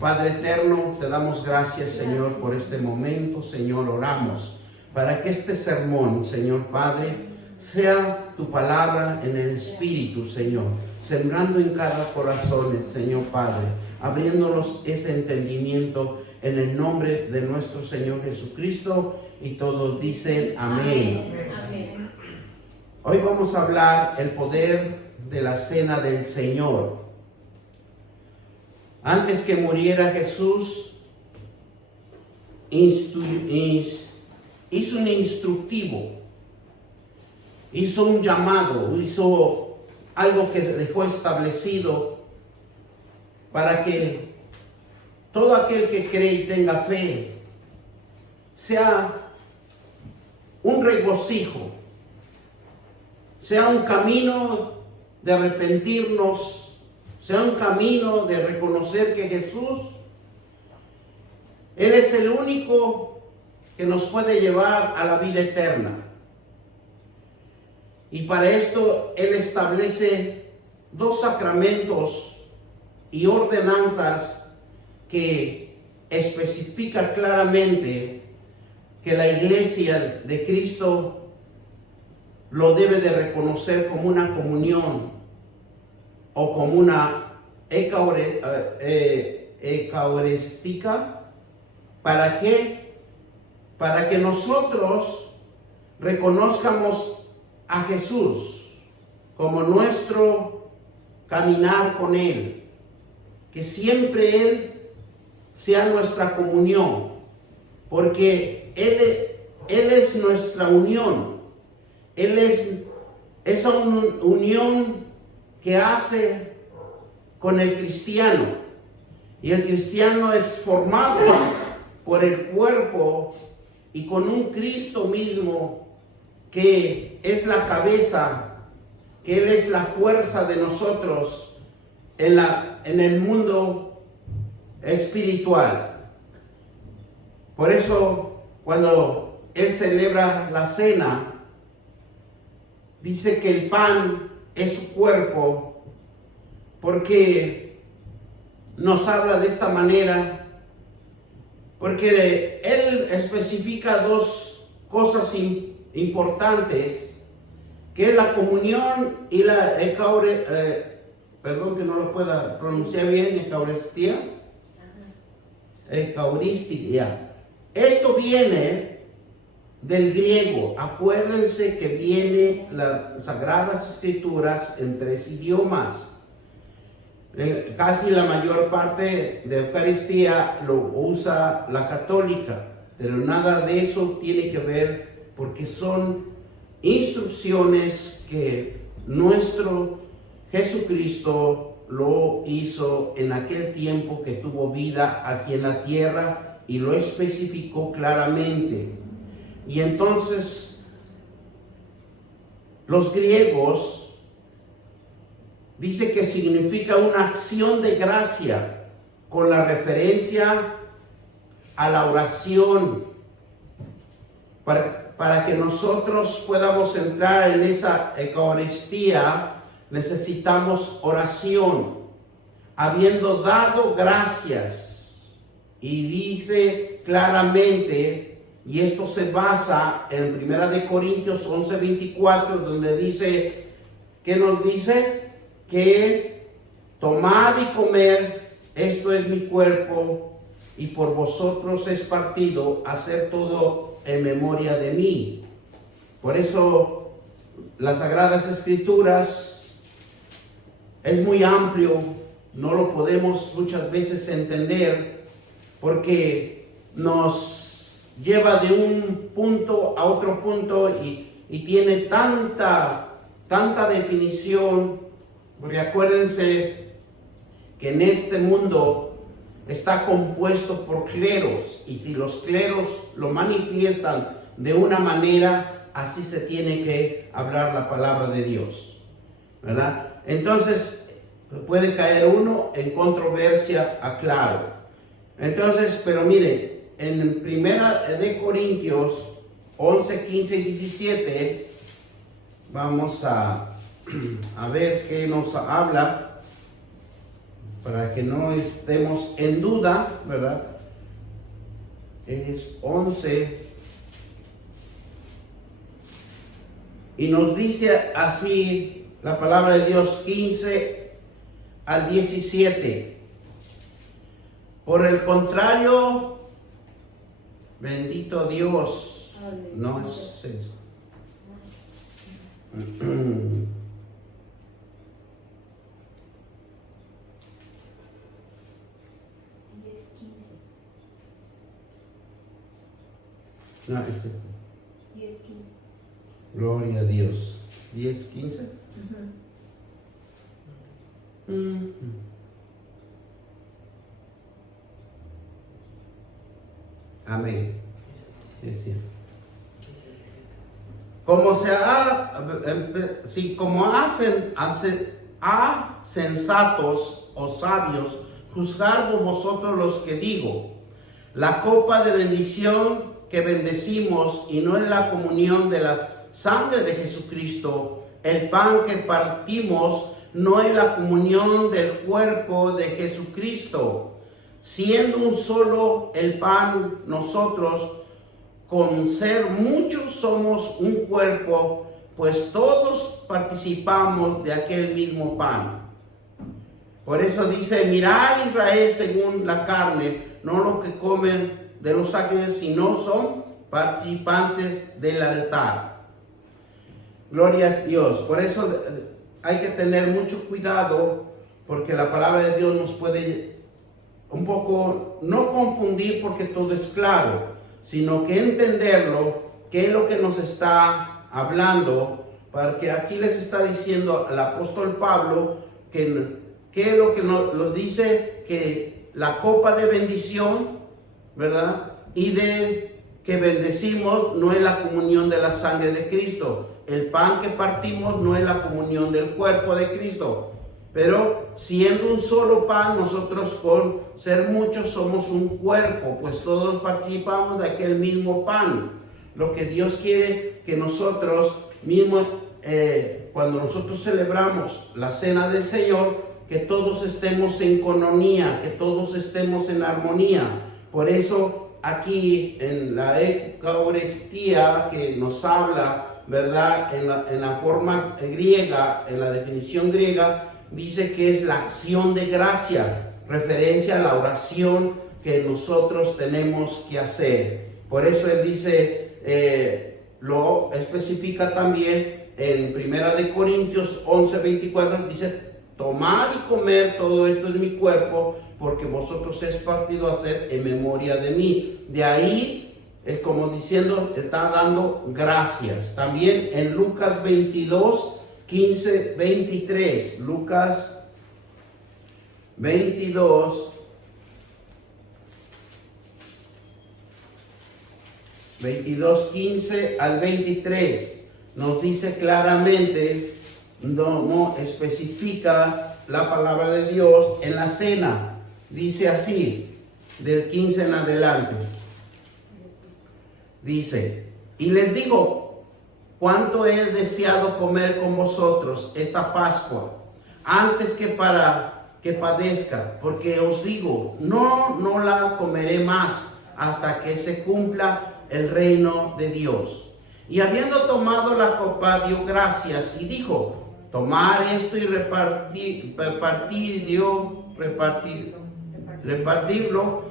Padre eterno, te damos gracias, Señor, por este momento. Señor, oramos para que este sermón, Señor Padre, sea tu palabra en el Espíritu, Señor, sembrando en cada corazón, Señor Padre, abriéndonos ese entendimiento en el nombre de nuestro Señor Jesucristo, y todos dicen amén. Amén. Hoy vamos a hablar el poder de la cena del Señor. Antes que muriera Jesús, hizo un instructivo, hizo un llamado, hizo algo que dejó establecido para que todo aquel que cree y tenga fe sea un regocijo, sea un camino de arrepentirnos, sea un camino de reconocer que Jesús, Él es el único que nos puede llevar a la vida eterna. Y para esto Él establece dos sacramentos y ordenanzas que especifica claramente que la iglesia de Cristo lo debe de reconocer como una comunión o como una eucarística. ¿Para qué? Para que nosotros reconozcamos a Jesús como nuestro caminar con Él, que siempre Él sea nuestra comunión, porque Él es nuestra unión. Él es esa unión que hace con el cristiano, y el cristiano es formado por el cuerpo y con un Cristo mismo que es la cabeza, que Él es la fuerza de nosotros en el mundo espiritual. Por eso, cuando Él celebra la cena, dice que el pan es su cuerpo, porque nos habla de esta manera, porque Él especifica dos cosas importantes, que es la comunión y la perdón que no lo pueda pronunciar bien, eucaristía. Esto viene del griego. Acuérdense que viene las Sagradas Escrituras en 3 idiomas. Casi la mayor parte de Eucaristía lo usa la católica, pero nada de eso tiene que ver, porque son instrucciones que nuestro Jesucristo lo hizo en aquel tiempo que tuvo vida aquí en la tierra, y lo especificó claramente. Y entonces los griegos dice que significa una acción de gracia con la referencia a la oración. Para que nosotros podamos entrar en esa Eucaristía, necesitamos oración, habiendo dado gracias. Y dice claramente, y esto se basa en 1 Corintios 11:24, donde dice, ¿qué nos dice? Que tomad y comer, esto es mi cuerpo, y por vosotros es partido, hacer todo en memoria de mí. Por eso las Sagradas Escrituras es muy amplio, no lo podemos muchas veces entender, porque nos lleva de un punto a otro punto y tiene tanta definición, porque acuérdense que en este mundo está compuesto por cleros, y si los cleros lo manifiestan de una manera, así se tiene que hablar la palabra de Dios, ¿verdad? Entonces puede caer uno en controversia, aclaro. Entonces, pero miren, en 1 Corintios 11, 15 y 17, vamos a ver qué nos habla. para que no estemos en duda, ¿verdad? Es 11. Y nos dice así la palabra de Dios, 15 al 17. Por el contrario, bendito Dios, no es eso. 10, 15. No, es eso. 10, 15. Gloria a Dios. 10, 15. Amén. Como se como hacen a sensatos o sabios, juzgar vosotros los que digo. La copa de bendición que bendecimos y no en la comunión de la sangre de Jesucristo, el pan que partimos no en la comunión del cuerpo de Jesucristo. Siendo un solo el pan, nosotros, con ser muchos, somos un cuerpo, pues todos participamos de aquel mismo pan. Por eso dice, mirad Israel según la carne, no lo que comen de los ángeles, sino son participantes del altar. Gloria a Dios. Por eso hay que tener mucho cuidado, porque la palabra de Dios nos puede un poco no confundir, porque todo es claro, sino que entenderlo, qué es lo que nos está hablando, porque aquí les está diciendo al apóstol Pablo que es lo que nos dice, que la copa de bendición, ¿verdad? Y de que bendecimos no es la comunión de la sangre de Cristo. El pan que partimos no es la comunión del cuerpo de Cristo. Pero siendo un solo pan, nosotros con ser muchos somos un cuerpo, pues todos participamos de aquel mismo pan. Lo que Dios quiere que nosotros mismos, cuando nosotros celebramos la cena del Señor, que todos estemos en coinonía, que todos estemos en armonía. Por eso aquí en la Eucaristía que nos habla, ¿verdad? En la forma griega, en la definición griega, dice que es la acción de gracia, referencia a la oración que nosotros tenemos que hacer. Por eso él dice, lo especifica también en 1 Corintios 11:24, dice, tomad y comer, todo esto es mi cuerpo, porque vosotros es partido a hacer en memoria de mí. De ahí es como diciendo, está dando gracias. También en Lucas 22, 15, 23, Lucas 22, 15 al 23, nos dice claramente, no especifica la palabra de Dios en la cena. Dice así, del 15 en adelante. Dice, y les digo, cuánto he deseado comer con vosotros esta Pascua, antes que para que padezca, porque os digo, no la comeré más hasta que se cumpla el reino de Dios. Y habiendo tomado la copa, dio gracias y dijo, tomad esto y repartirlo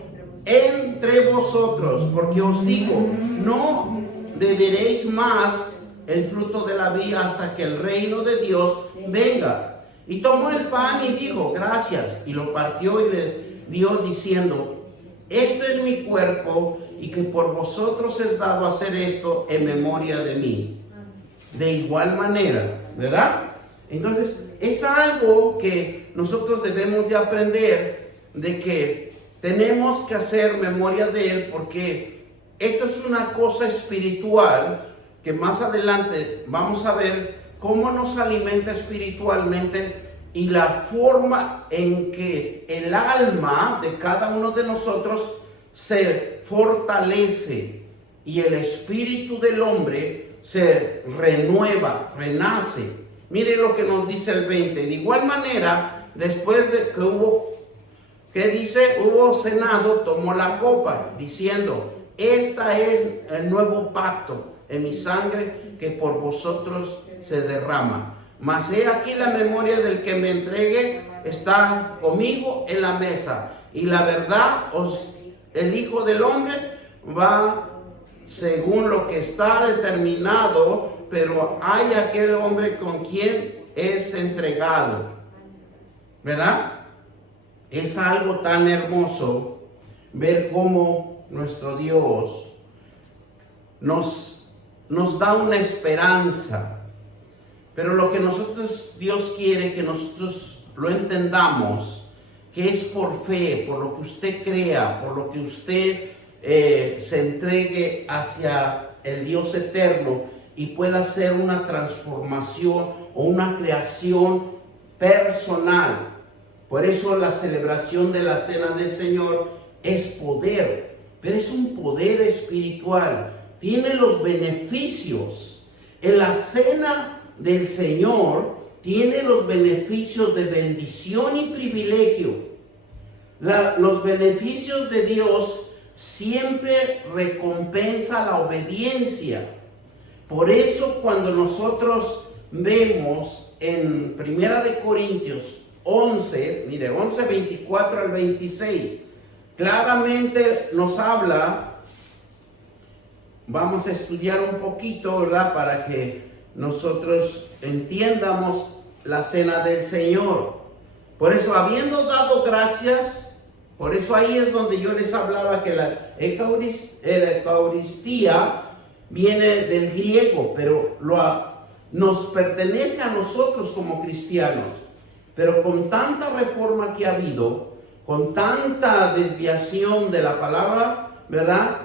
entre vosotros, porque os digo, no beberéis más el fruto de la vida hasta que el reino de Dios venga. Y tomó el pan y dijo, gracias, y lo partió y le dio diciendo, esto es mi cuerpo, y que por vosotros es dado hacer esto en memoria de mí. De igual manera, ¿verdad? Entonces, es algo que nosotros debemos de aprender, de que tenemos que hacer memoria de Él, porque esto es una cosa espiritual que más adelante vamos a ver cómo nos alimenta espiritualmente y la forma en que el alma de cada uno de nosotros se fortalece y el espíritu del hombre se renueva, renace. Mire lo que nos dice el 20. De igual manera, después de que hubo ¿qué dice? Hubo cenado, tomó la copa, diciendo, esta es el nuevo pacto en mi sangre que por vosotros se derrama. Mas he aquí la memoria del que me entregue está conmigo en la mesa. Y la verdad, el Hijo del Hombre va según lo que está determinado, pero hay aquel hombre con quien es entregado. ¿Verdad? Es algo tan hermoso ver cómo nuestro Dios nos da una esperanza. Pero lo que Dios quiere que nosotros lo entendamos, que es por fe, por lo que usted crea, por lo que usted se entregue hacia el Dios eterno y pueda hacer una transformación o una creación personal. Por eso la celebración de la Cena del Señor es poder, pero es un poder espiritual. Tiene los beneficios. En la Cena del Señor tiene los beneficios de bendición y privilegio. Los beneficios de Dios siempre recompensa la obediencia. Por eso cuando nosotros vemos en 1 Corintios 11, mire, 11, 24 al 26, claramente nos habla. Vamos a estudiar un poquito, ¿verdad? Para que nosotros entiendamos la Cena del Señor. Por eso, habiendo dado gracias, por eso ahí es donde yo les hablaba que la Eucaristía viene del griego, pero nos pertenece a nosotros como cristianos. Pero con tanta reforma que ha habido, con tanta desviación de la palabra, ¿verdad?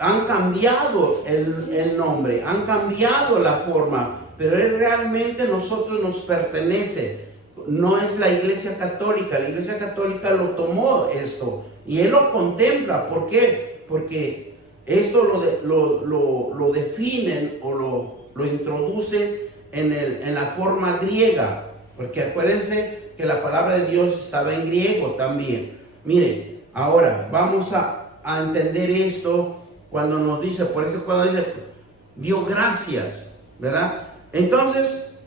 Han cambiado el nombre, han cambiado la forma, pero él realmente nosotros nos pertenece. No es la Iglesia Católica. La Iglesia Católica lo tomó esto y él lo contempla. ¿Por qué? Porque esto lo definen o lo introducen en la forma griega. Porque acuérdense que la palabra de Dios estaba en griego también. Miren, ahora vamos a entender esto cuando nos dice, por eso cuando dice, dio gracias, ¿verdad? Entonces,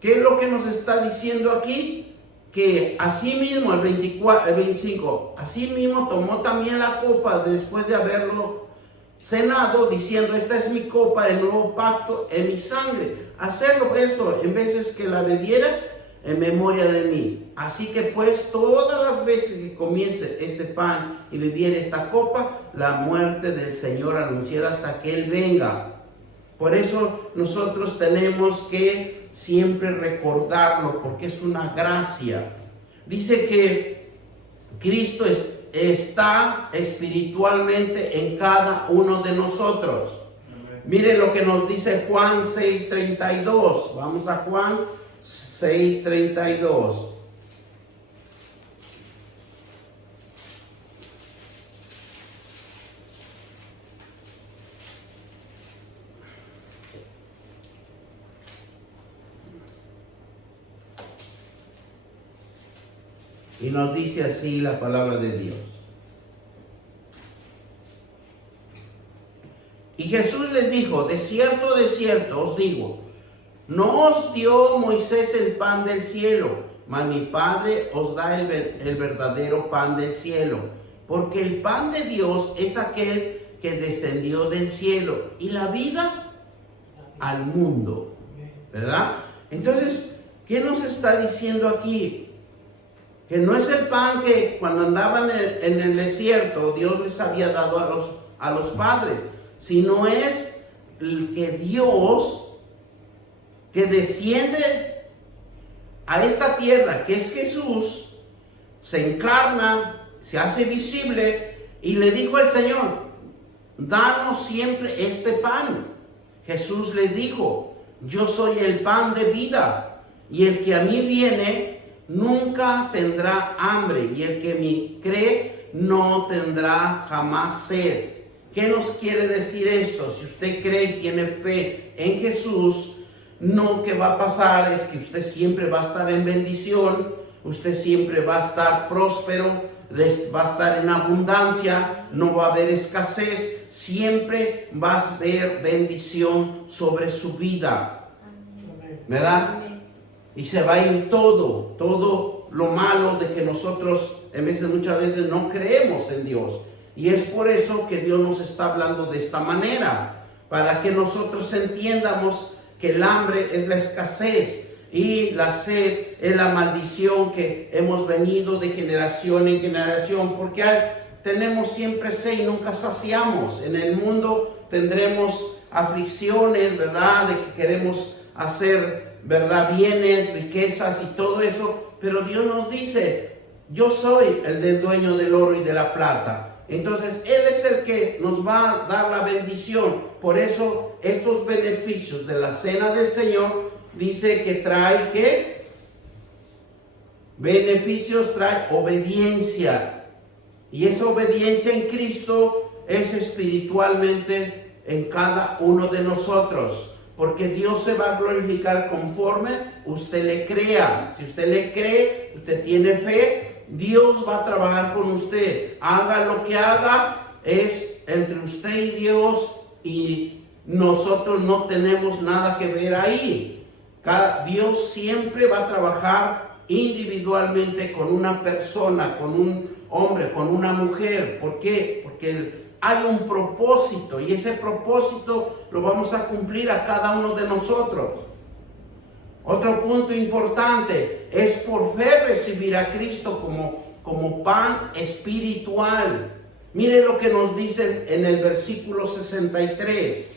¿qué es lo que nos está diciendo aquí? Que asimismo, el 25, asimismo tomó también la copa después de haberlo cenado, diciendo, esta es mi copa, el nuevo pacto en mi sangre. Hacerlo esto, en veces que la bebiera, en memoria de mí. Así que pues, todas las veces que comience este pan y bebiera esta copa, la muerte del Señor anunciará hasta que Él venga. Por eso nosotros tenemos que siempre recordarlo, porque es una gracia. Dice que Cristo está espiritualmente en cada uno de nosotros. Miren lo que nos dice Juan 6:32. Vamos a Juan 6:32. Y nos dice así la palabra de Dios. Y Jesús les dijo, de cierto os digo, no os dio Moisés el pan del cielo, mas mi Padre os da el verdadero pan del cielo. Porque el pan de Dios es aquel que descendió del cielo y la vida al mundo. ¿Verdad? Entonces, ¿qué nos está diciendo aquí? Que no es el pan que cuando andaban en el desierto Dios les había dado a los padres, sino es el que Dios, que desciende a esta tierra, que es Jesús, se encarna, se hace visible y le dijo al Señor, danos siempre este pan. Jesús les dijo, yo soy el pan de vida y el que a mí viene nunca tendrá hambre, y el que me cree no tendrá jamás sed. ¿Qué nos quiere decir esto? Si usted cree y tiene fe en Jesús, no, que va a pasar es que usted siempre va a estar en bendición, usted siempre va a estar próspero, va a estar en abundancia, no va a haber escasez, siempre va a haber bendición sobre su vida, ¿verdad? Amén. Y se va a ir todo lo malo de que nosotros muchas veces no creemos en Dios. Y es por eso que Dios nos está hablando de esta manera, para que nosotros entiendamos que el hambre es la escasez y la sed es la maldición que hemos venido de generación en generación, porque tenemos siempre sed y nunca saciamos. En el mundo tendremos aflicciones, ¿verdad? De que queremos hacer, ¿verdad? Bienes, riquezas y todo eso, pero Dios nos dice: yo soy el del dueño del oro y de la plata. Entonces Él es el que nos va a dar la bendición. Por eso estos beneficios de la cena del Señor dice que trae, ¿qué? Beneficios, trae obediencia. Y esa obediencia en Cristo es espiritualmente en cada uno de nosotros. Porque Dios se va a glorificar conforme usted le crea. Si usted le cree, usted tiene fe, Dios va a trabajar con usted. Haga lo que haga, es entre usted y Dios, y nosotros no tenemos nada que ver ahí. Dios siempre va a trabajar individualmente con una persona, con un hombre, con una mujer. ¿Por qué? Porque hay un propósito, y ese propósito lo vamos a cumplir a cada uno de nosotros. Otro punto importante es por fe recibir a Cristo como pan espiritual. Mire lo que nos dice en el versículo 63.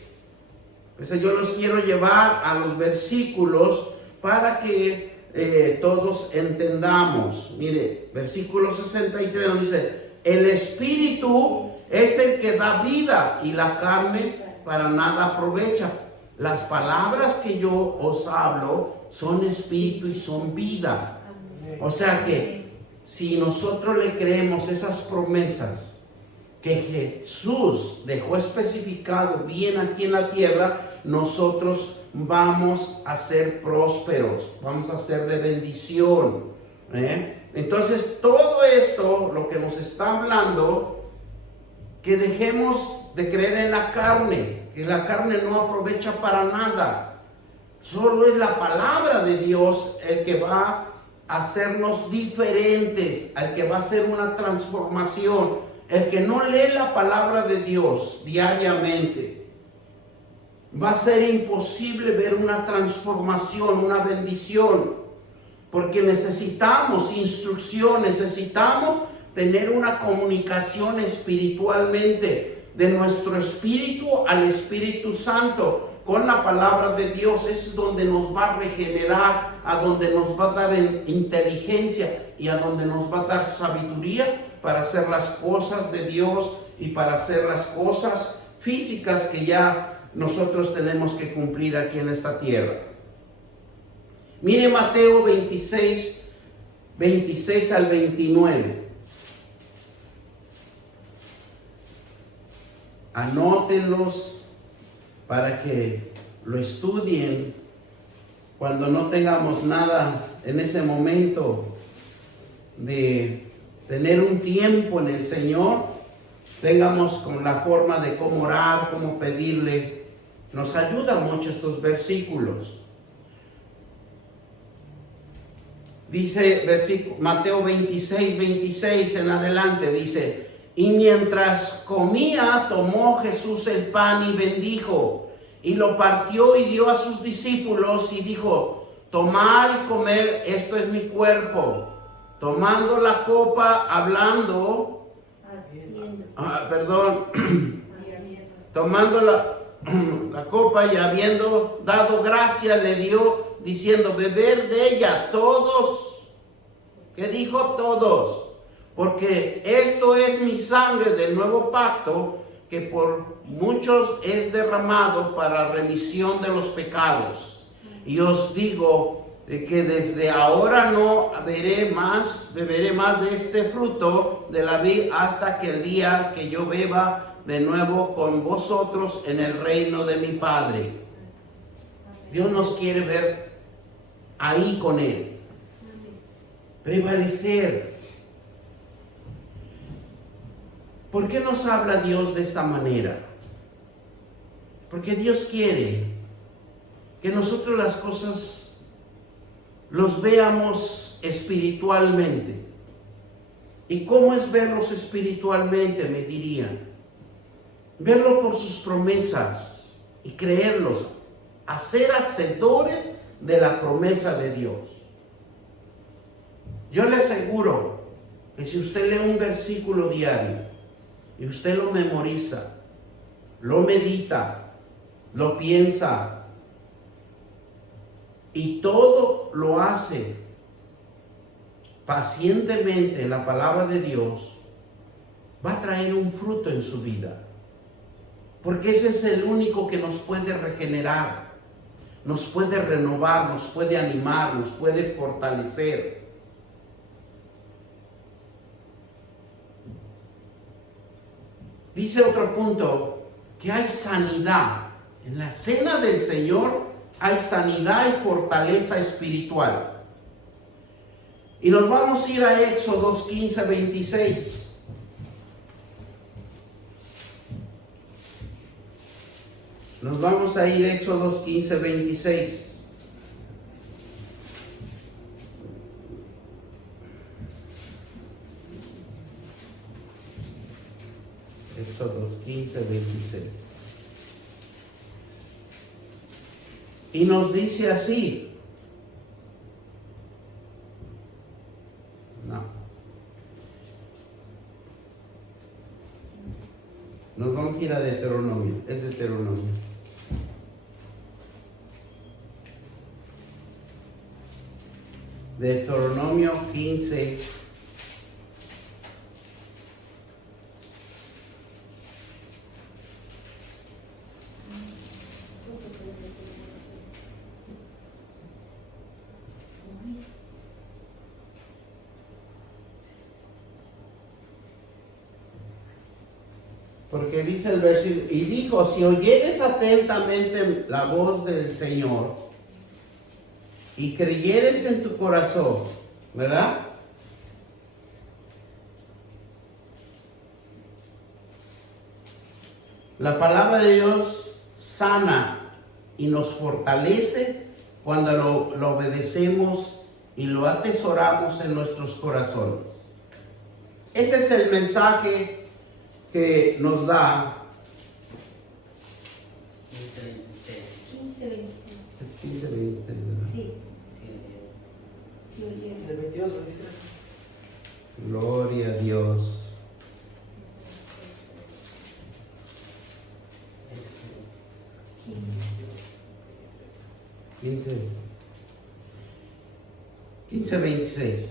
Pues yo los quiero llevar a los versículos para que todos entendamos. Mire, versículo 63 nos dice: el espíritu es el que da vida y la carne para nada aprovecha. Las palabras que yo os hablo son espíritu y son vida. O sea que si nosotros le creemos esas promesas que Jesús dejó especificado bien aquí en la tierra, nosotros vamos a ser prósperos, vamos a ser de bendición. Entonces todo esto, lo que nos está hablando, que dejemos de creer en la carne, que la carne no aprovecha para nada. Solo es la palabra de Dios el que va a hacernos diferentes, el que va a hacer una transformación. El que no lee la palabra de Dios diariamente, va a ser imposible ver una transformación, una bendición, porque necesitamos instrucción, necesitamos tener una comunicación espiritualmente de nuestro espíritu al Espíritu Santo. Con la palabra de Dios es donde nos va a regenerar, a donde nos va a dar inteligencia y a donde nos va a dar sabiduría para hacer las cosas de Dios y para hacer las cosas físicas que ya nosotros tenemos que cumplir aquí en esta tierra. Mire Mateo 26 al 29. Anótenlos para que lo estudien cuando no tengamos nada en ese momento de tener un tiempo en el Señor, tengamos con la forma de cómo orar, cómo pedirle. Nos ayuda mucho estos versículos. Dice Mateo 26 en adelante, dice: y mientras comía, tomó Jesús el pan y bendijo, y lo partió y dio a sus discípulos y dijo: tomad y comer, esto es mi cuerpo. Tomando la copa, tomando la copa y habiendo dado gracias, le dio, diciendo: beber de ella todos. ¿Qué dijo? Todos. Porque esto es mi sangre del nuevo pacto, que por muchos es derramado para remisión de los pecados. Y os digo que desde ahora no beberé más de este fruto de la vid hasta que el día que yo beba de nuevo con vosotros en el reino de mi Padre. Dios nos quiere ver ahí con Él. Prevalecer. ¿Por qué nos habla Dios de esta manera? Porque Dios quiere que nosotros las cosas los veamos espiritualmente. ¿Y cómo es verlos espiritualmente? Me dirían. Verlo por sus promesas y creerlos, hacer hacedores de la promesa de Dios. Yo le aseguro que si usted lee un versículo diario y usted lo memoriza, lo medita, lo piensa y todo lo hace pacientemente en la palabra de Dios, va a traer un fruto en su vida. Porque ese es el único que nos puede regenerar, nos puede renovar, nos puede animar, nos puede fortalecer. Dice otro punto, que hay sanidad. En la cena del Señor hay sanidad y fortaleza espiritual. Y nos vamos a ir a Éxodo 15, 26. Nos vamos a ir a Éxodo 15, 26. Éxodo 15, 26. Y nos dice así. No. Nos vamos a ir a Deuteronomio. Es Deuteronomio. Deuteronomio 15. Porque dice el versículo, y dijo, si oyeres atentamente la voz del Señor y creyeres en tu corazón, ¿verdad? La palabra de Dios sana y nos fortalece cuando lo obedecemos y lo atesoramos en nuestros corazones. Ese es el mensaje que nos da 15, 26. es 15, 20, ¿verdad? Sí. Si oyeres. De 22, 23. Gloria a Dios. 15, 26.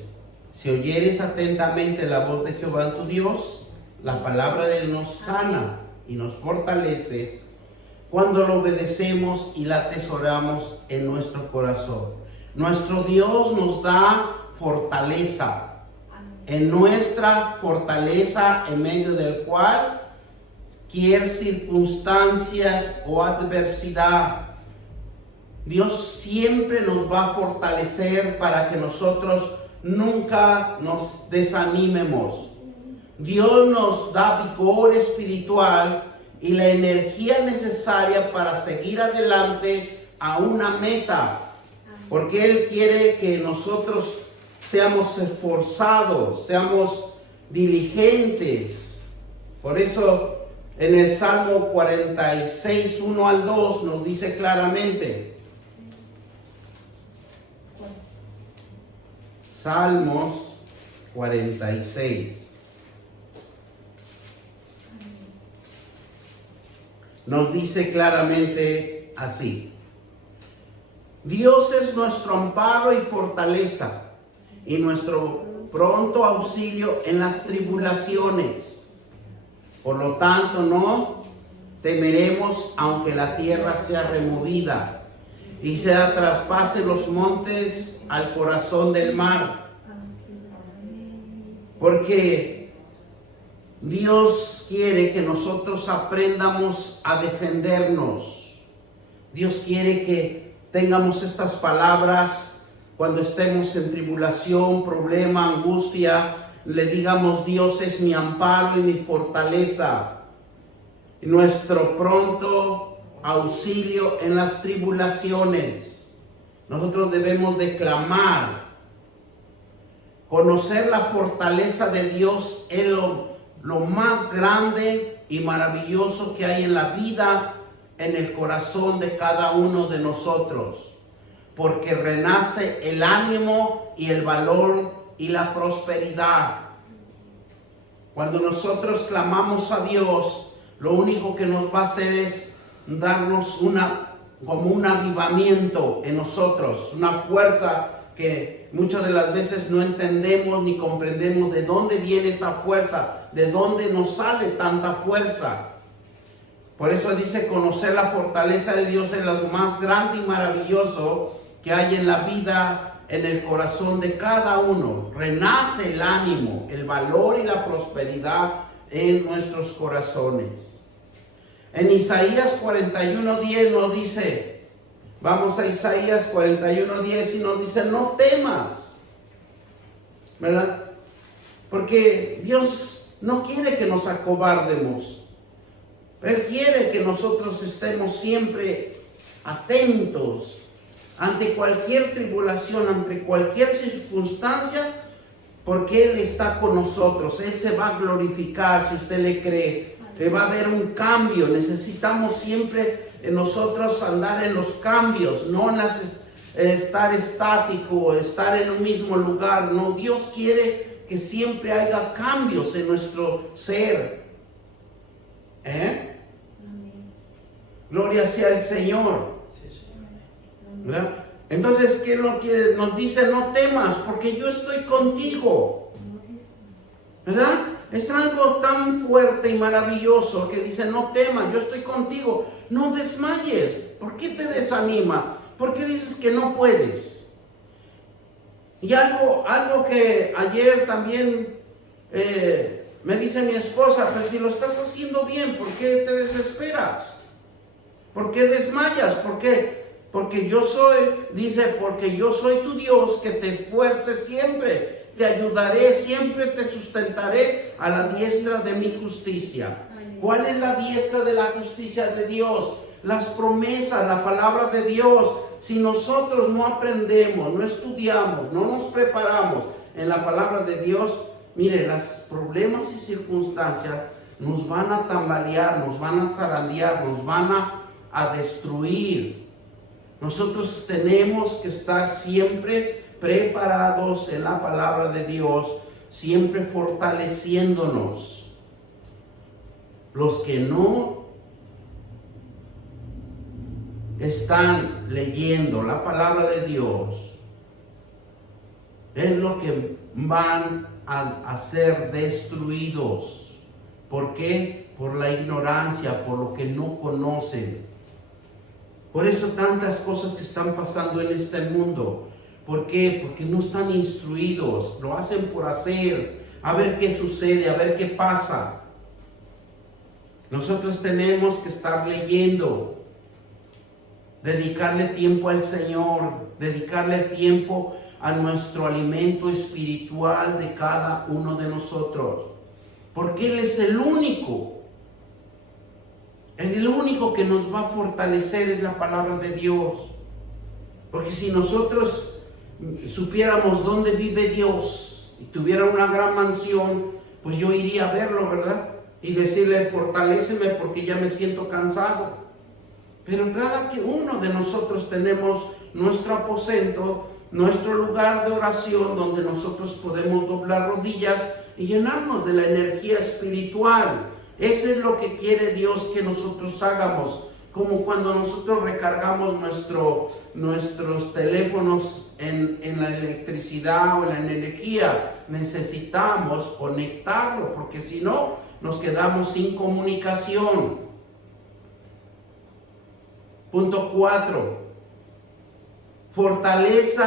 Si oyeres atentamente la voz de Jehová tu Dios, la palabra de Él nos sana y nos fortalece cuando lo obedecemos y la atesoramos en nuestro corazón. Nuestro Dios nos da fortaleza. En nuestra fortaleza, en medio del cual cualquier circunstancias o adversidad, Dios siempre nos va a fortalecer para que nosotros nunca nos desanimemos. Dios nos da vigor espiritual y la energía necesaria para seguir adelante a una meta, porque Él quiere que nosotros seamos esforzados, seamos diligentes. Por eso en el Salmo 46, 1 al 2 nos dice claramente, Salmos 46. Nos dice claramente así: Dios es nuestro amparo y fortaleza y nuestro pronto auxilio en las tribulaciones. Por lo tanto, no temeremos aunque la tierra sea removida y se traspase los montes al corazón del mar. Porque Dios quiere que nosotros aprendamos a defendernos. Dios quiere que tengamos estas palabras cuando estemos en tribulación, problema, angustia, le digamos: Dios es mi amparo y mi fortaleza, y nuestro pronto auxilio en las tribulaciones. Nosotros debemos de clamar. Conocer la fortaleza de Dios es lo más grande y maravilloso que hay en la vida, en el corazón de cada uno de nosotros, porque renace el ánimo y el valor y la prosperidad. Cuando nosotros clamamos a Dios, lo único que nos va a hacer es darnos como un avivamiento en nosotros, una fuerza que muchas de las veces no entendemos ni comprendemos de dónde viene esa fuerza, de dónde nos sale tanta fuerza. Por eso dice: conocer la fortaleza de Dios es lo más grande y maravilloso que hay en la vida, en el corazón de cada uno. Renace el ánimo, el valor y la prosperidad en nuestros corazones. En Isaías 41:10 nos dice, vamos a Isaías 41:10 y nos dice: no temas, ¿verdad? Porque Dios no quiere que nos acobardemos. Él quiere que nosotros estemos siempre atentos ante cualquier tribulación, ante cualquier circunstancia, porque Él está con nosotros. Él se va a glorificar si usted le cree. Le va a haber un cambio. Necesitamos siempre nosotros andar en los cambios, no en estar estático, estar en un mismo lugar. No, Dios quiere que siempre haya cambios en nuestro ser. Gloria sea el Señor. ¿Verdad? Entonces, ¿qué es lo que nos dice? No temas, porque yo estoy contigo. ¿Verdad? Es algo tan fuerte y maravilloso que dice: no temas, yo estoy contigo. No desmayes. ¿Por qué te desanima? ¿Por qué dices que no puedes? Y algo que ayer también me dice mi esposa: pero si lo estás haciendo bien, ¿por qué te desesperas? ¿Por qué desmayas? ¿Por qué? Porque yo soy, dice, porque yo soy tu Dios que te esfuerce siempre, te ayudaré, siempre te sustentaré a la diestra de mi justicia. ¿Cuál es la diestra de la justicia de Dios? Las promesas, la palabra de Dios. Si nosotros no aprendemos, no estudiamos, no nos preparamos en la palabra de Dios, mire, los problemas y circunstancias nos van a tambalear, nos van a zarandear, nos van a destruir. Nosotros tenemos que estar siempre preparados en la palabra de Dios, siempre fortaleciéndonos. Los que no están leyendo la palabra de Dios es lo que van a ser destruidos. ¿Por qué? Por la ignorancia, por lo que no conocen. Por eso tantas cosas que están pasando en este mundo. ¿Por qué? Porque no están instruidos, lo hacen por hacer, a ver qué sucede, a ver qué pasa. Nosotros tenemos que estar leyendo, dedicarle tiempo al Señor, dedicarle tiempo a nuestro alimento espiritual de cada uno de nosotros. Porque Él es el único que nos va a fortalecer, es la palabra de Dios. Porque si nosotros supiéramos dónde vive Dios y tuviera una gran mansión, pues yo iría a verlo, ¿verdad? Y decirle: fortaléceme porque ya me siento cansado. Pero cada uno de nosotros tenemos nuestro aposento, nuestro lugar de oración donde nosotros podemos doblar rodillas y llenarnos de la energía espiritual. Eso es lo que quiere Dios que nosotros hagamos. Como cuando nosotros recargamos nuestros teléfonos en la electricidad o en la energía, necesitamos conectarlo, porque si no, nos quedamos sin comunicación. Punto 4. Fortalece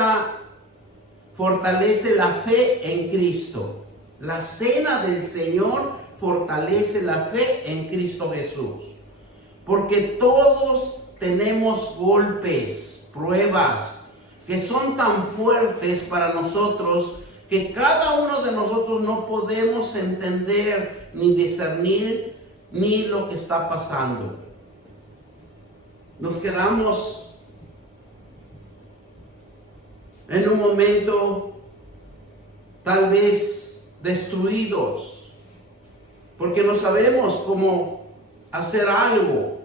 la fe en Cristo. La cena del Señor fortalece la fe en Cristo Jesús. Porque todos tenemos golpes, pruebas, que son tan fuertes para nosotros que cada uno de nosotros no podemos entender ni discernir ni lo que está pasando. Nos quedamos en un momento tal vez destruidos, porque no sabemos cómo hacer algo.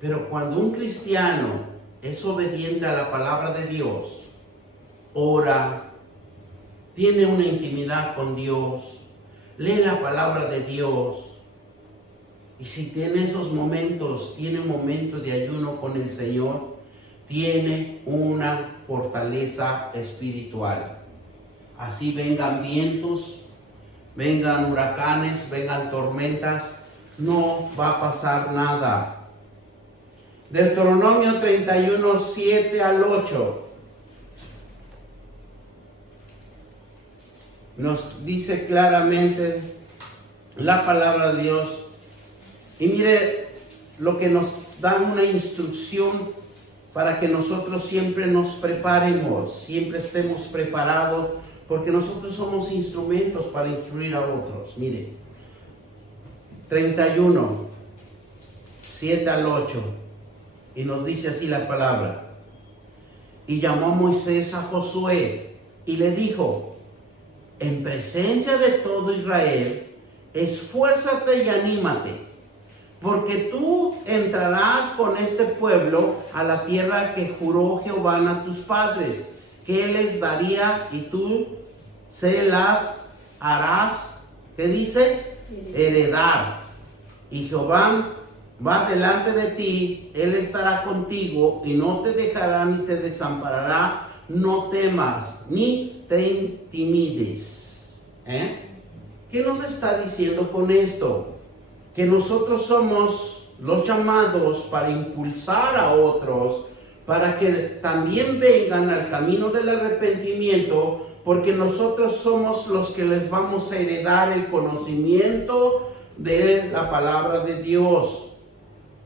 Pero cuando un cristiano es obediente a la palabra de Dios, ora, tiene una intimidad con Dios, lee la palabra de Dios, y si tiene esos momentos, tiene un momento de ayuno con el Señor, tiene una fortaleza espiritual. Así vengan vientos, vengan huracanes, vengan tormentas, no va a pasar nada. Deuteronomio 31, 7 al 8. Nos dice claramente la palabra de Dios. Y mire lo que nos da una instrucción para que nosotros siempre nos preparemos, siempre estemos preparados, porque nosotros somos instrumentos para instruir a otros. Mire, 31, 7 al 8, y nos dice así la palabra. Y llamó Moisés a Josué y le dijo: en presencia de todo Israel, esfuérzate y anímate, porque tú entrarás con este pueblo a la tierra que juró Jehová a tus padres, que él les daría, y tú se las harás, ¿qué dice? Heredar. Y Jehová va delante de ti, él estará contigo y no te dejará ni te desamparará. No temas ni te intimides. ¿Qué nos está diciendo con esto? Que nosotros somos los llamados para impulsar a otros, para que también vengan al camino del arrepentimiento, porque nosotros somos los que les vamos a heredar el conocimiento de la palabra de Dios,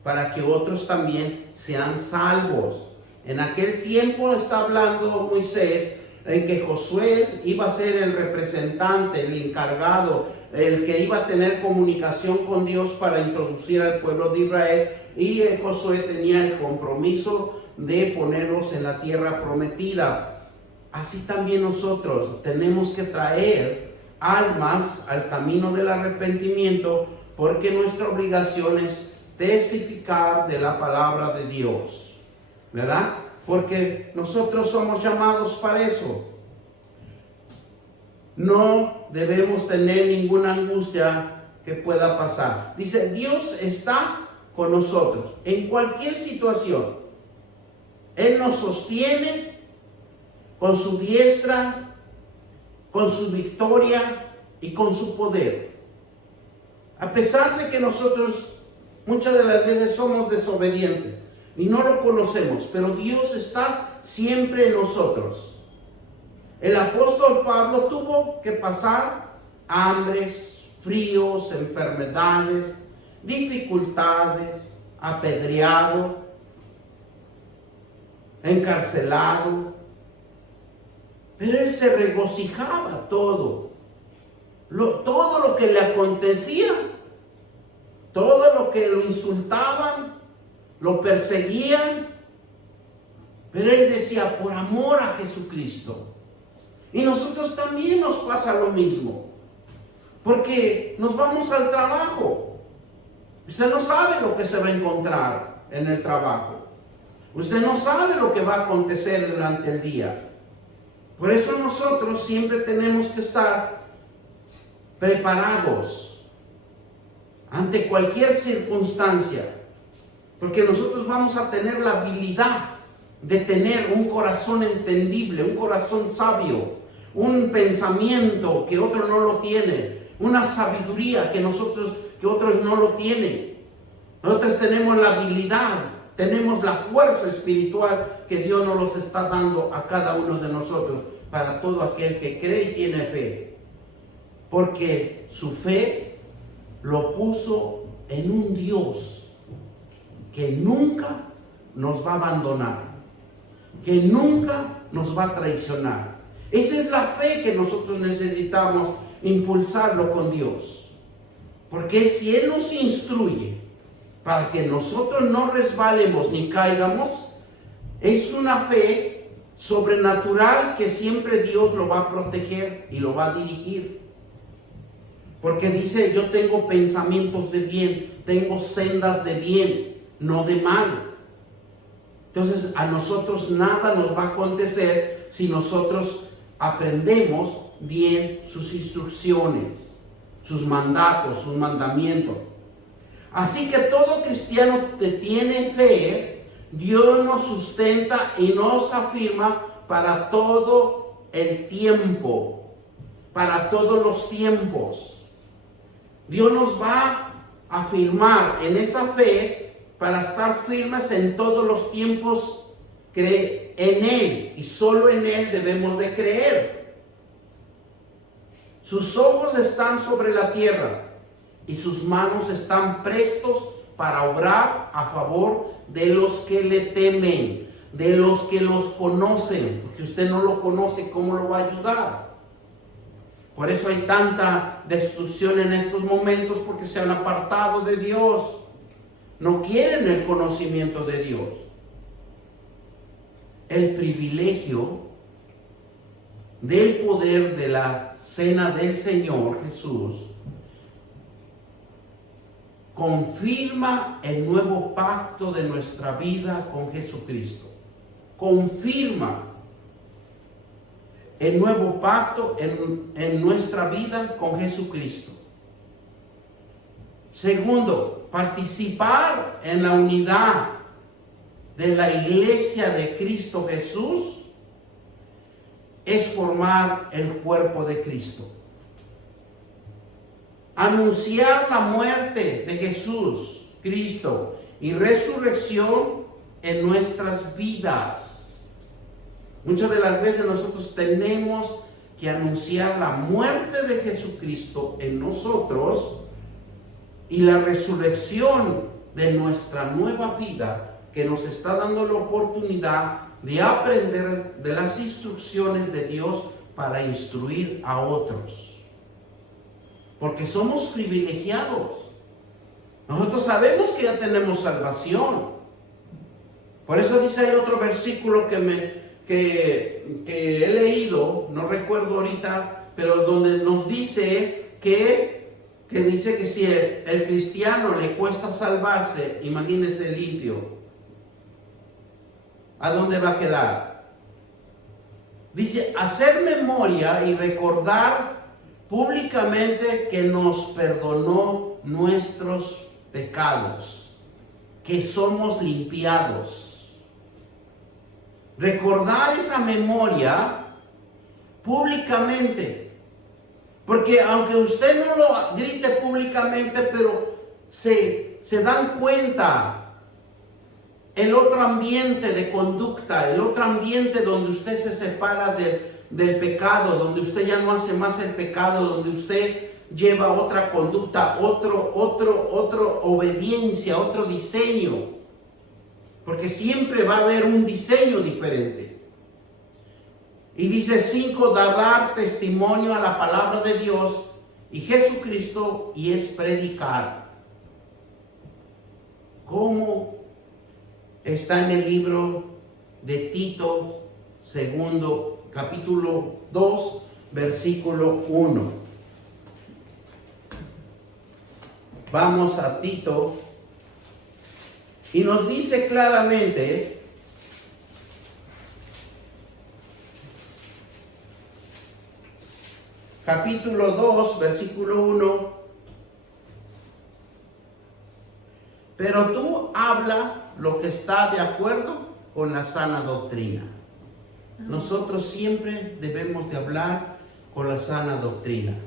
para que otros también sean salvos. En aquel tiempo está hablando Moisés en que Josué iba a ser el representante, el encargado, el que iba a tener comunicación con Dios para introducir al pueblo de Israel, y Josué tenía el compromiso de ponerlos en la tierra prometida. Así también nosotros tenemos que traer almas al camino del arrepentimiento, porque nuestra obligación es testificar de la palabra de Dios, ¿verdad? Porque nosotros somos llamados para eso. No debemos tener ninguna angustia que pueda pasar. Dice, Dios está con nosotros en cualquier situación. Él nos sostiene con su diestra, con su victoria y con su poder. A pesar de que nosotros muchas de las veces somos desobedientes y no lo conocemos, pero Dios está siempre en nosotros. El apóstol Pablo tuvo que pasar hambres, fríos, enfermedades, dificultades, apedreado, encarcelado, pero él se regocijaba todo lo que le acontecía, todo lo que lo insultaban, lo perseguían, pero él decía, por amor a Jesucristo. Y nosotros también nos pasa lo mismo, porque nos vamos al trabajo. Usted no sabe lo que se va a encontrar en el trabajo. Usted no sabe lo que va a acontecer durante el día. Por eso nosotros siempre tenemos que estar preparados ante cualquier circunstancia, porque nosotros vamos a tener la habilidad de tener un corazón entendible, un corazón sabio, un pensamiento que otro no lo tiene, una sabiduría que otros no lo tienen. Nosotros tenemos la habilidad, tenemos la fuerza espiritual que Dios nos los está dando a cada uno de nosotros, para todo aquel que cree y tiene fe, porque su fe lo puso en un Dios que nunca nos va a abandonar, que nunca nos va a traicionar, Esa es la fe que nosotros necesitamos impulsarlo con Dios. Porque si Él nos instruye para que nosotros no resbalemos ni caigamos, es una fe sobrenatural que siempre Dios lo va a proteger y lo va a dirigir. Porque dice, yo tengo pensamientos de bien, tengo sendas de bien, no de mal. Entonces a nosotros nada nos va a acontecer si nosotros aprendemos bien sus instrucciones, sus mandatos, sus mandamientos. Así que todo cristiano que tiene fe, Dios nos sustenta y nos afirma para todo el tiempo, para todos los tiempos. Dios nos va a afirmar en esa fe para estar firmes en todos los tiempos en Él, y solo en Él debemos de creer. Sus ojos están sobre la tierra y sus manos están prestos para obrar a favor de los que le temen, de los que los conocen. Porque usted no lo conoce, ¿cómo lo va a ayudar? Por eso hay tanta destrucción en estos momentos, porque se han apartado de Dios. No quieren el conocimiento de Dios. El privilegio del poder de la cena del Señor Jesús confirma el nuevo pacto de nuestra vida con Jesucristo. Confirma el nuevo pacto en nuestra vida con Jesucristo. Segundo, participar en la unidad de la iglesia de Cristo Jesús es formar el cuerpo de Cristo. Anunciar la muerte de Jesús, Cristo, y resurrección en nuestras vidas. Muchas de las veces nosotros tenemos que anunciar la muerte de Jesucristo en nosotros y la resurrección de nuestra nueva vida, que nos está dando la oportunidad de aprender de las instrucciones de Dios para instruir a otros. Porque somos privilegiados. Nosotros sabemos que ya tenemos salvación. Por eso dice, hay otro versículo que he leído, no recuerdo ahorita, pero donde nos dice que dice que si el cristiano le cuesta salvarse, imagínese limpio, ¿a dónde va a quedar? Dice, hacer memoria y recordar públicamente que nos perdonó nuestros pecados, que somos limpiados. Recordar esa memoria públicamente. Porque aunque usted no lo grite públicamente, pero se dan cuenta el otro ambiente de conducta, el otro ambiente donde usted se separa del pecado, donde usted ya no hace más el pecado, donde usted lleva otra conducta, otra obediencia, otro diseño. Porque siempre va a haber un diseño diferente. Y dice 5, dar testimonio a la palabra de Dios y Jesucristo, y es predicar. ¿Cómo está en el libro de Tito, capítulo 2, versículo 1? Vamos a Tito y nos dice claramente, capítulo 2, versículo 1, pero tú habla lo que está de acuerdo con la sana doctrina. Nosotros siempre debemos de hablar con la sana doctrina.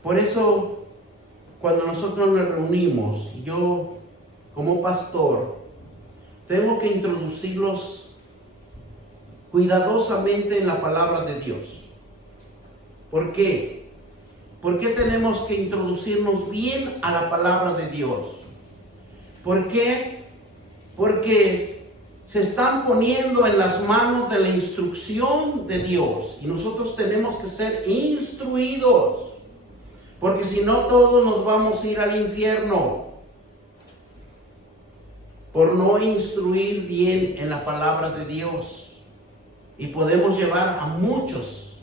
Por eso, cuando nosotros nos reunimos, yo como pastor, tengo que introducirlos cuidadosamente en la palabra de Dios. ¿Por qué? ¿Por qué tenemos que introducirnos bien a la palabra de Dios? ¿Por qué? Porque se están poniendo en las manos de la instrucción de Dios. Y nosotros tenemos que ser instruidos. Porque si no, todos nos vamos a ir al infierno. Por no instruir bien en la palabra de Dios. Y podemos llevar a muchos.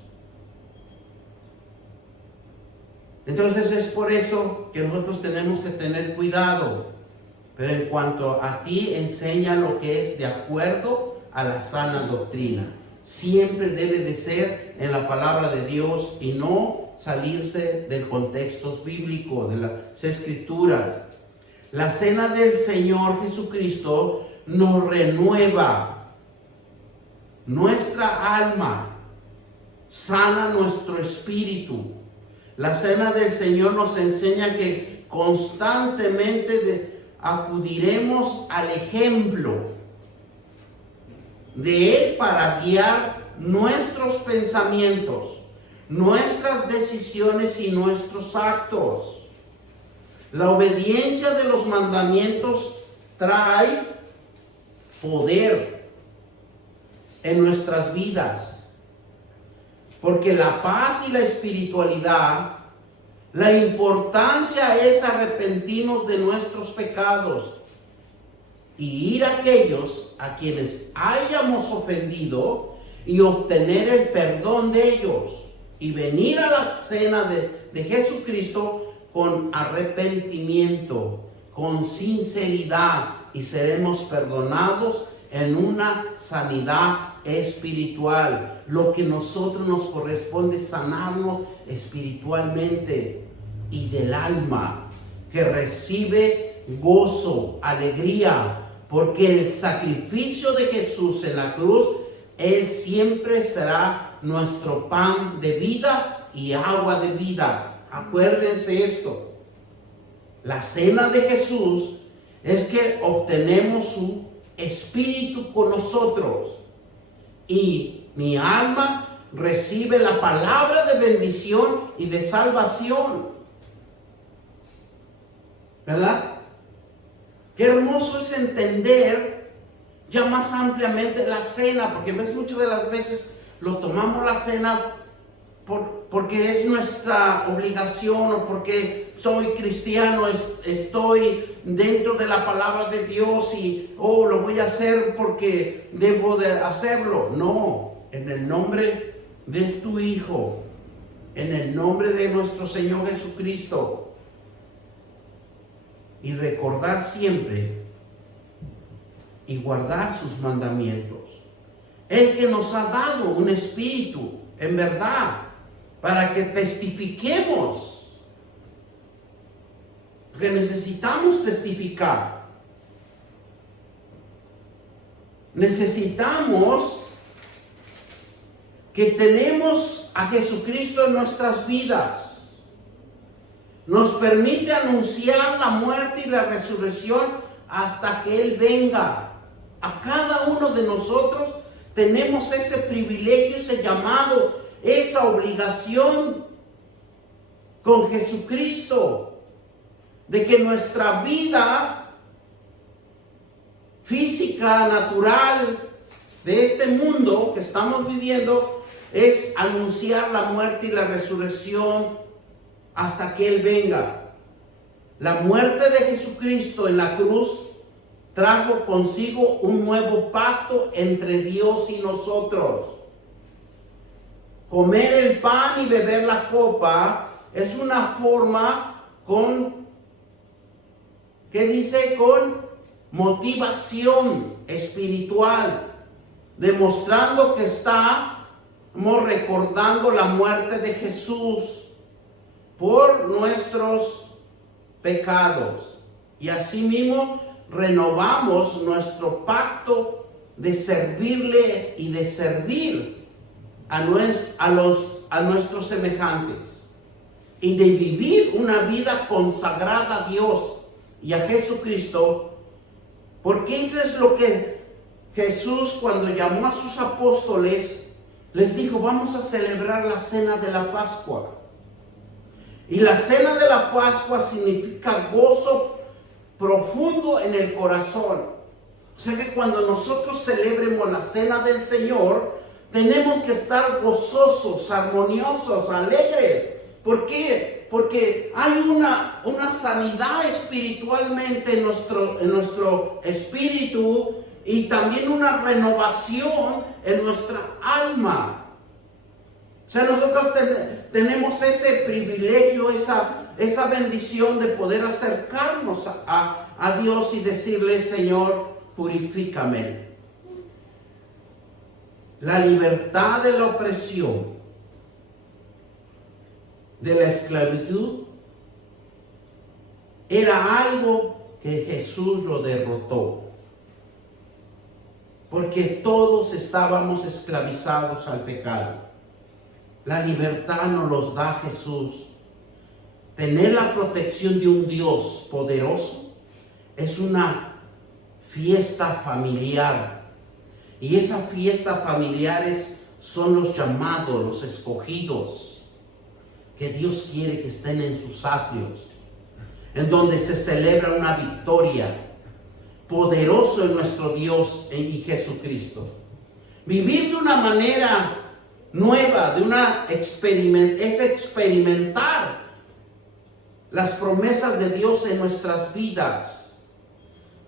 Entonces es por eso que nosotros tenemos que tener cuidado. Pero en cuanto a ti, enseña lo que es de acuerdo a la sana doctrina. Siempre debe de ser en la palabra de Dios y no salirse del contexto bíblico, de las escrituras. La cena del Señor Jesucristo nos renueva nuestra alma, sana nuestro espíritu. La cena del Señor nos enseña que constantemente acudiremos al ejemplo de Él para guiar nuestros pensamientos, nuestras decisiones y nuestros actos. La obediencia de los mandamientos trae poder en nuestras vidas, porque la paz y la espiritualidad, la importancia es arrepentirnos de nuestros pecados y ir a aquellos a quienes hayamos ofendido y obtener el perdón de ellos y venir a la cena de Jesucristo con arrepentimiento, con sinceridad, y seremos perdonados en una sanidad espiritual. Lo que a nosotros nos corresponde es sanarnos espiritualmente y del alma, que recibe gozo, alegría, porque el sacrificio de Jesús en la cruz, Él siempre será nuestro pan de vida y agua de vida. Acuérdense esto. La cena de Jesús es que obtenemos su espíritu con nosotros y mi alma recibe la palabra de bendición y de salvación. ¿Verdad? Qué hermoso es entender ya más ampliamente la cena, porque muchas de las veces lo tomamos la cena porque es nuestra obligación, o porque soy cristiano, estoy dentro de la palabra de Dios y lo voy a hacer porque debo de hacerlo. No, en el nombre de tu Hijo, en el nombre de nuestro Señor Jesucristo, y recordar siempre y guardar sus mandamientos. El que nos ha dado un espíritu en verdad para que testifiquemos, porque necesitamos testificar. Necesitamos que tenemos a Jesucristo en nuestras vidas. Nos permite anunciar la muerte y la resurrección hasta que Él venga. A cada uno de nosotros tenemos ese privilegio, ese llamado, esa obligación con Jesucristo, de que nuestra vida física, natural, de este mundo que estamos viviendo, es anunciar la muerte y la resurrección hasta que Él venga. La muerte de Jesucristo en la cruz trajo consigo un nuevo pacto entre Dios y nosotros. Comer el pan y beber la copa es una forma con motivación espiritual, demostrando que estamos recordando la muerte de Jesús por nuestros pecados. Y asimismo renovamos nuestro pacto de servirle y de servir a nuestros semejantes, y de vivir una vida consagrada a Dios y a Jesucristo, porque eso es lo que Jesús, cuando llamó a sus apóstoles, les dijo: vamos a celebrar la cena de la Pascua. Y la cena de la Pascua significa gozo profundo en el corazón. O sea que cuando nosotros celebremos la cena del Señor, tenemos que estar gozosos, armoniosos, alegres. ¿Por qué? Porque hay una sanidad espiritualmente en nuestro espíritu y también una renovación en nuestra alma. O sea, nosotros tenemos ese privilegio, esa bendición de poder acercarnos a Dios y decirle, Señor, purifícame. La libertad de la opresión, de la esclavitud, era algo que Jesús lo derrotó. Porque todos estábamos esclavizados al pecado. La libertad nos los da Jesús. Tener la protección de un Dios poderoso es una fiesta familiar. Y esas fiestas familiares son los llamados, los escogidos, que Dios quiere que estén en sus atrios, en donde se celebra una victoria. Poderoso es nuestro Dios y Jesucristo. Vivir de una manera nueva, es experimentar las promesas de Dios en nuestras vidas.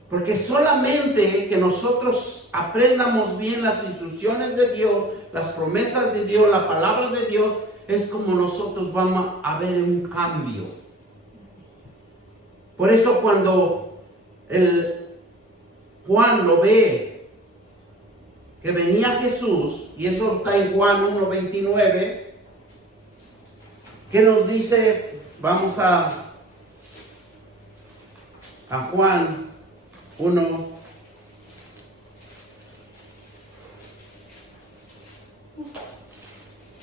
Porque solamente que nosotros aprendamos bien las instrucciones de Dios, las promesas de Dios, la palabra de Dios, es como nosotros vamos a ver un cambio. Por eso cuando Juan lo ve, que venía Jesús, y eso está en Juan 1:29, que nos dice, vamos a Juan 1,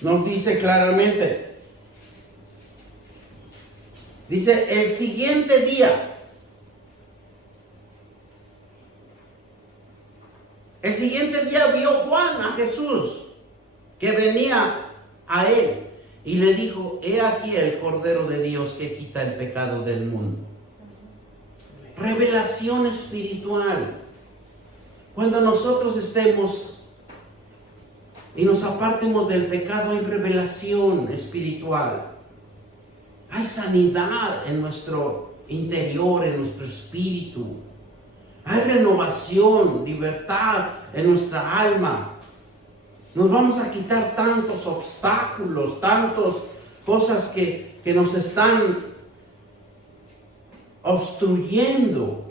nos dice claramente, dice, el siguiente día, vio Juan a Jesús que venía a él y le dijo, he aquí el Cordero de Dios que quita el pecado del mundo. Revelación espiritual. Cuando nosotros estemos y nos apartemos del pecado, hay revelación espiritual. Hay sanidad en nuestro interior, en nuestro espíritu. Hay renovación, libertad en nuestra alma. Nos vamos a quitar tantos obstáculos, tantas cosas que nos están obstruyendo.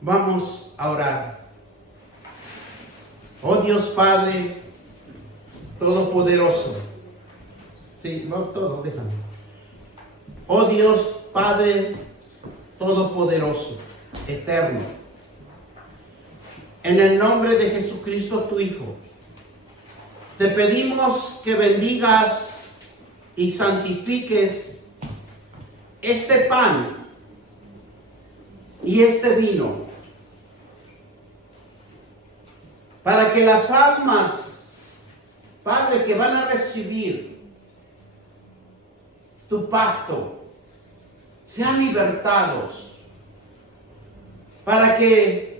Vamos a orar. Oh Dios Padre Todopoderoso. Sí, no todo, déjame. Oh Dios Padre Todopoderoso, eterno. En el nombre de Jesucristo tu Hijo, te pedimos que bendigas y santifiques este pan y este vino, para que las almas, Padre, que van a recibir tu pacto, sean libertados, para que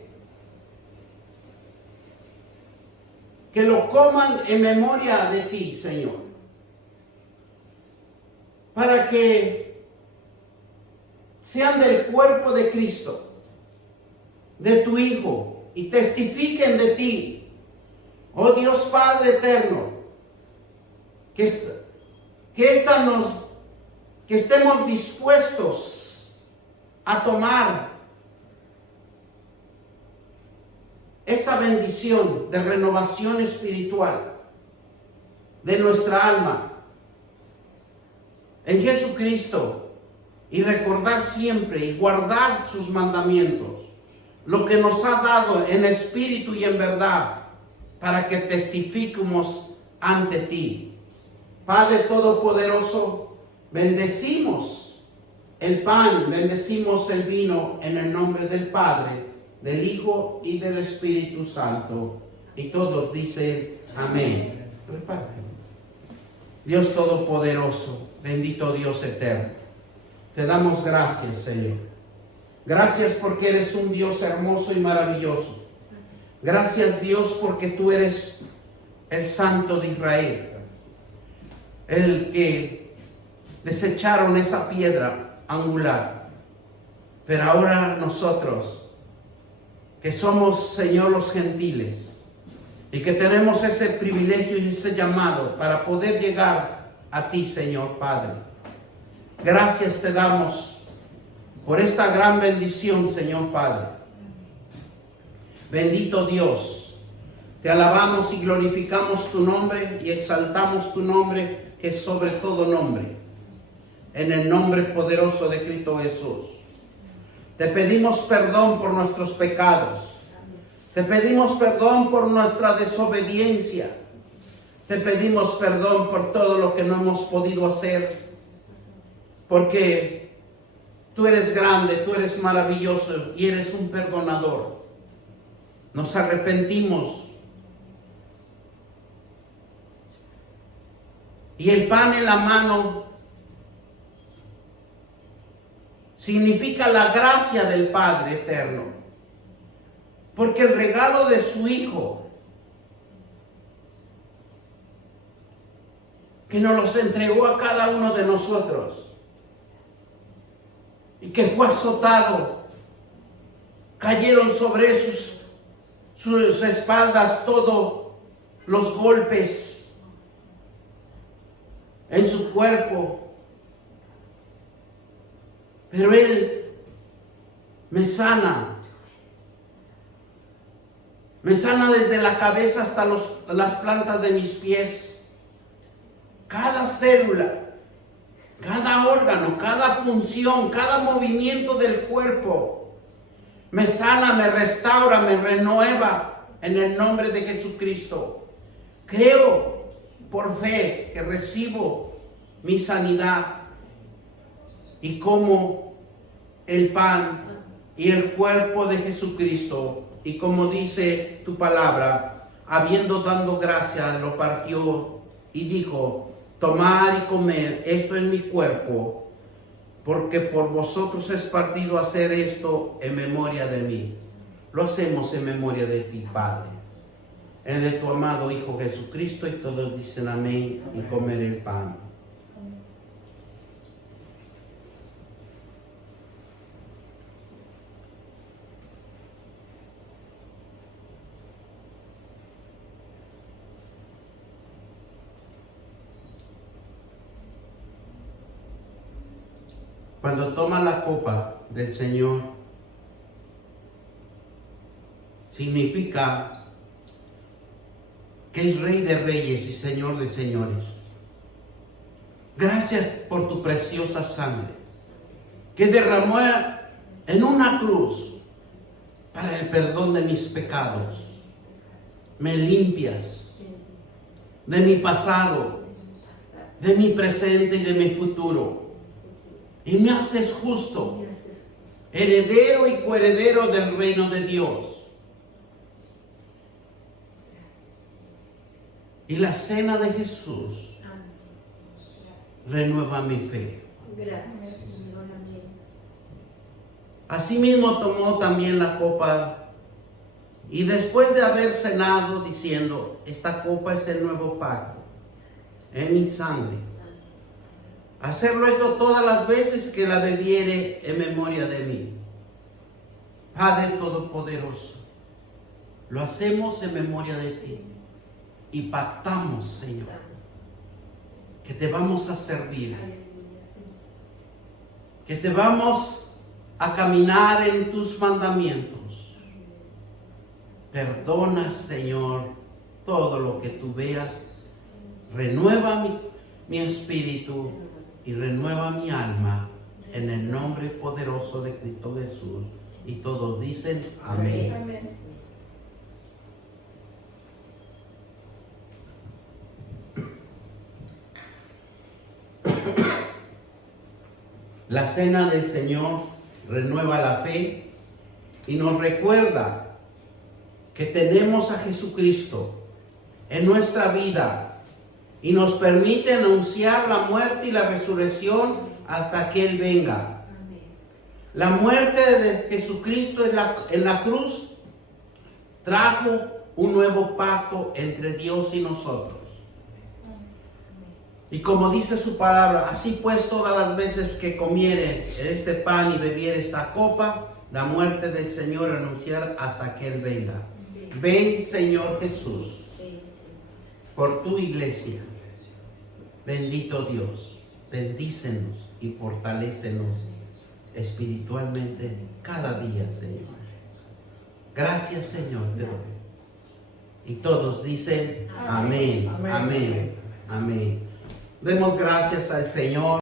lo coman en memoria de ti, Señor, para que sean del cuerpo de Cristo, de tu Hijo, y testifiquen de ti. Oh Dios Padre eterno, que estemos dispuestos a tomar esta bendición de renovación espiritual de nuestra alma en Jesucristo, y recordar siempre y guardar sus mandamientos, lo que nos ha dado en espíritu y en verdad, para que testifiquemos ante ti. Padre Todopoderoso, bendecimos el pan, bendecimos el vino en el nombre del Padre, del Hijo y del Espíritu Santo. Y todos dicen amén. Dios Todopoderoso, bendito Dios eterno, Te damos gracias, Señor. Gracias porque eres un Dios hermoso y maravilloso. Gracias, Dios, porque tú eres el Santo de Israel. El que desecharon esa piedra angular. Pero ahora nosotros, que somos, Señor, los gentiles, y que tenemos ese privilegio y ese llamado para poder llegar a ti, Señor Padre. Gracias te damos por esta gran bendición, Señor Padre. Bendito Dios, te alabamos y glorificamos tu nombre y exaltamos tu nombre, que es sobre todo nombre, en el nombre poderoso de Cristo Jesús. Te pedimos perdón por nuestros pecados. Te pedimos perdón por nuestra desobediencia. Te pedimos perdón por todo lo que no hemos podido hacer. Porque tú eres grande, tú eres maravilloso y eres un perdonador. Nos arrepentimos. Y el pan en la mano significa la gracia del Padre eterno. Porque el regalo de su Hijo, que nos los entregó a cada uno de nosotros, y que fue azotado, cayeron sobre sus espaldas todos los golpes en su cuerpo. Pero Él me sana. Me sana desde la cabeza hasta las plantas de mis pies. Cada célula, cada órgano, cada función, cada movimiento del cuerpo. Me sana, me restaura, me renueva en el nombre de Jesucristo. Creo por fe que recibo mi sanidad y como el pan y el cuerpo de Jesucristo. Y como dice tu palabra, habiendo dado gracias, lo partió y dijo: tomad y comed, esto es mi cuerpo, porque por vosotros es partido hacer esto en memoria de mí. Lo hacemos en memoria de ti, Padre, en de tu amado Hijo Jesucristo. Y todos dicen amén y comer el pan. Cuando toma la copa del Señor, significa que es Rey de Reyes y Señor de Señores. Gracias por tu preciosa sangre, que derramó en una cruz para el perdón de mis pecados. Me limpias de mi pasado, de mi presente y de mi futuro. Y me haces justo, heredero y coheredero del reino de Dios. Y la cena de Jesús renueva mi fe. Asimismo tomó también la copa y después de haber cenado, diciendo: esta copa es el nuevo pacto en mi sangre. Hacerlo esto todas las veces que la bebiere en memoria de mí. Padre Todopoderoso, lo hacemos en memoria de ti y pactamos, Señor, que te vamos a servir, que te vamos a caminar en tus mandamientos. Perdona, Señor, todo lo que tú veas. Renueva mi espíritu y renueva mi alma en el nombre poderoso de Cristo Jesús. Y todos dicen amén. Amén. La cena del Señor renueva la fe y nos recuerda que tenemos a Jesucristo en nuestra vida y nos permite anunciar la muerte y la resurrección hasta que Él venga. La muerte de Jesucristo en la cruz trajo un nuevo pacto entre Dios y nosotros. Y como dice su palabra, así pues todas las veces que comiere este pan y bebiere esta copa, la muerte del Señor anunciar hasta que Él venga. Ven, Señor Jesús, por tu iglesia. Bendito Dios, bendícenos y fortalécenos espiritualmente cada día, Señor. Gracias, Señor, te doy. Y todos dicen amén, amén, amén. Demos gracias al Señor.